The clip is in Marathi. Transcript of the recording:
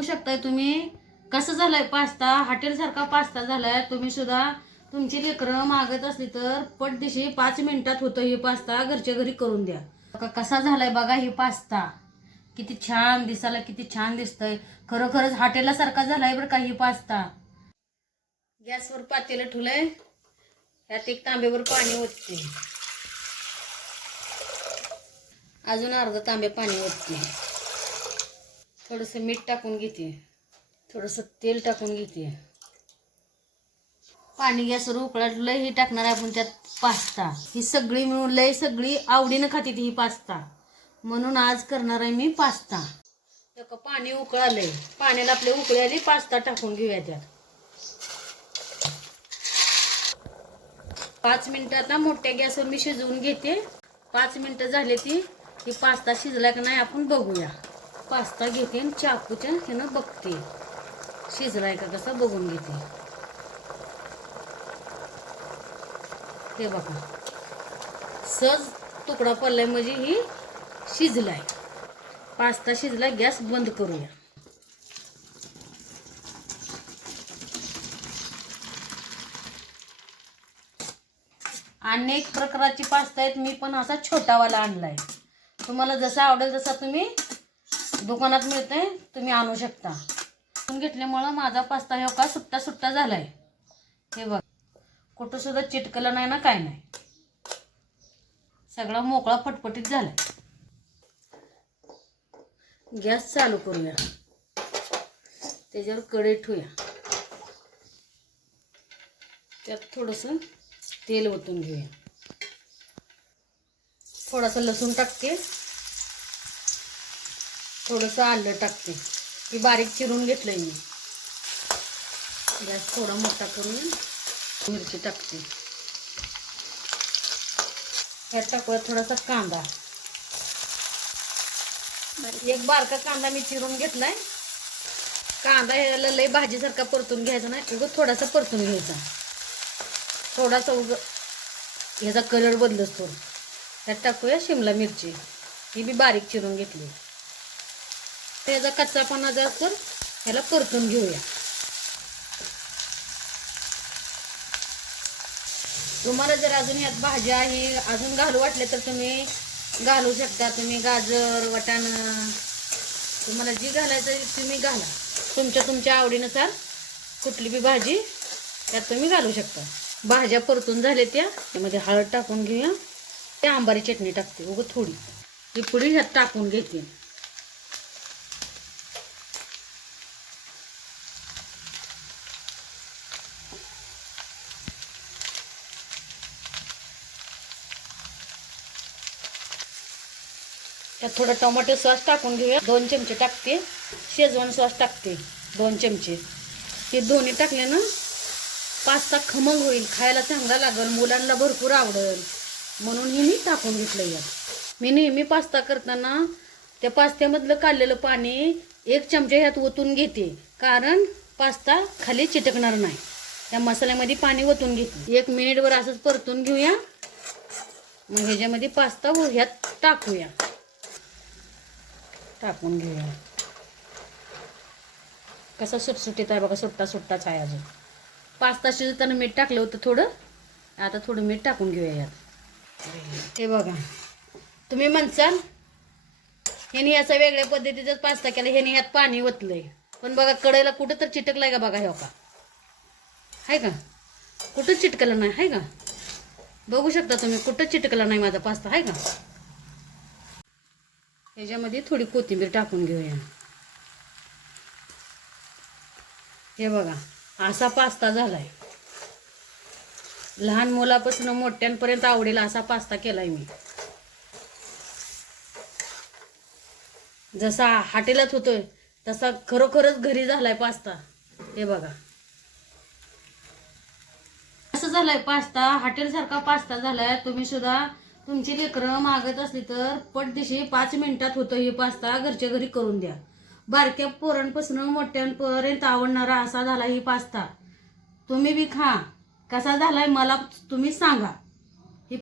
बघू शकताय तुम्ही कसं झालंय पास्ता, हॉटेलसारखा पास्ता झालाय। तुम्ही सुद्धा तुमची लेकरं मागत असली तर पटदिशी 5 मिनिटात होतं ही पास्ता, घरच्या घरी करून द्या। कसा झालाय बघा ही पास्ता, किती छान दिसायला, किती छान दिसतंय। खरोखरच हॉटेलसारखा झालाय बरं का ही पास्ता। गॅसवर पातेलं ठेवलंय, यात एक तांब्यावर पाणी ओतते, अजून अर्धा तांबे पाणी ओतते, थोडंसं मीठ टाकून घेते, थोडंसं तेल टाकून घेते। पाणी गॅसवर उकळलं, ही टाकणार आहे आपण त्यात पास्ता। ही सगळी मिळून लय सगळी आवडीनं खाते ही पास्ता, म्हणून आज करणार आहे मी पास्ता। पाणी उकळालंय, पाण्याला आपले उकळी आली, पास्ता टाकून घेऊया त्यात। 5 मिनिटात ना मोठ्या गॅसवर मी शिजवून घेते। 5 मिनिटं झाले ती ही पास्ता शिजला की नाही आपण बघूया। पास्ता घेते आणि चाकूच्या ह्यानं बघते शिजलाय का कसा, बघून घेते। हे बघा सहज तुकडा पडलाय म्हणजे ही शिजलाय, पास्ता शिजला। गॅस बंद करूया। अनेक प्रकारची पास्ता आहेत, मी पण असा छोटावाला आणलाय। तुम्हाला जसा आवडेल तसा तुम्ही दुकानात मिळतंय, तुम्ही आणू शकता। घेतल्यामुळं माझा पास्ता हे का सुट्टा सुट्टा झालाय। हे बघ कुठं सुद्धा चिटकलं नाही ना, काय नाही, सगळा मोकळा फटफटीत झालाय। गॅस चालू करूया, त्याच्यावर कढई ठेवूया, त्यात थोडंसं तेल ओतून घेऊया, थोडासा लसूण टाकते, थोडंसं आलं टाकते, ही बारीक चिरून घेतलंय मी। गॅस थोडा मोठा करून मिरची टाकते, ह्यात टाकूया थोडासा कांदा, एक बारका कांदा मी चिरून घेतलाय। कांदा ह्याला लय भाजीसारखा परतून घ्यायचा नाही, उगं थोडासा परतून घ्यायचा, थोडासा उगं ह्याचा कलर बदलच थोडं। ह्यात टाकूया शिमला मिरची, ही मी बारीक चिरून घेतली, त्याचा कच्चापणा जास्त ह्याला परतून घेऊया। तुम्हाला जर अजून ह्यात भाज्या ही अजून घालू वाटले तर तुम्ही घालू शकता। तुम्ही गाजर, वाटाणा, तुम्हाला जी घालायचं तुम्ही घाला, तुमच्या आवडीनुसार कुठली बी भाजी त्यात तुम्ही घालू शकता। भाज्या परतून झाले त्यामध्ये हळद टाकून घेऊया, त्या आंबारी चटणी टाकते उगं थोडी, ही पुडी ह्यात टाकून घेते। त्यात थोडं टोमॅटो सॉस टाकून घेऊया, 2 चमचे टाकते, शेजवान सॉस टाकते 2 चमचे। हे दोन्ही टाकल्यानं पास्ता खमंग होईल, खायला चांगला लागेल, मुलांना भरपूर आवडेल, म्हणून ही मी टाकून घेतलं यात। मी नेहमी पास्ता करताना त्या पास्त्यामधलं काढलेलं पाणी 1 चमचा ह्यात ओतून घेते, कारण पास्ता खाली चिटकणार नाही। त्या मसाल्यामध्ये पाणी ओतून घेते, 1 मिनिटभर असंच परतून घेऊया। मग ह्याच्यामध्ये पास्ता ह्यात टाकूया, टाकून घेऊया। कसा सुटसुटीत आहे बघा, सुट्टा सुट्टाच आहे अजून। पास्ता शिजताना मीठ टाकलं होतं थोडं, आता थोडं मीठ टाकून घेऊया यात। हे बघा तुम्ही म्हणसाल ह्याने याचा वेगळ्या पद्धतीचाच पास्ता केला, ह्याने यात पाणी ओतलंय, पण बघा कढईला कुठं तर चिटकलाय का बघा, हे का आहे का, कुठं चिटकलं नाही आहे का, बघू शकता तुम्ही, कुठं चिटकला नाही माझा पास्ता आहे का। ह्याच्यामध्ये थोडी कोथिंबीर टाकून घेऊया। हे बघा असा पास्ता झालाय, लहान मुलापासून मोठ्यांपर्यंत आवडेल असा पास्ता केलाय मी, जसा हॉटेलात होतोय तसा खरोखरच घरी झालाय पास्ता। हे बघा असं झालाय पास्ता, हॉटेलसारखा पास्ता झालाय। तुम्ही सुद्धा तुमची लेकरं मागत असली तर पटदिशी 5 मिनिटात होतं ही पास्ता, घरच्या घरी करून द्या। बारक्या पोरांपासून मोठ्यांपर्यंत आवडणारा असा झाला ही पास्ता। तुम्ही बी खा, कसा झालाय मला तुम्ही सांगा।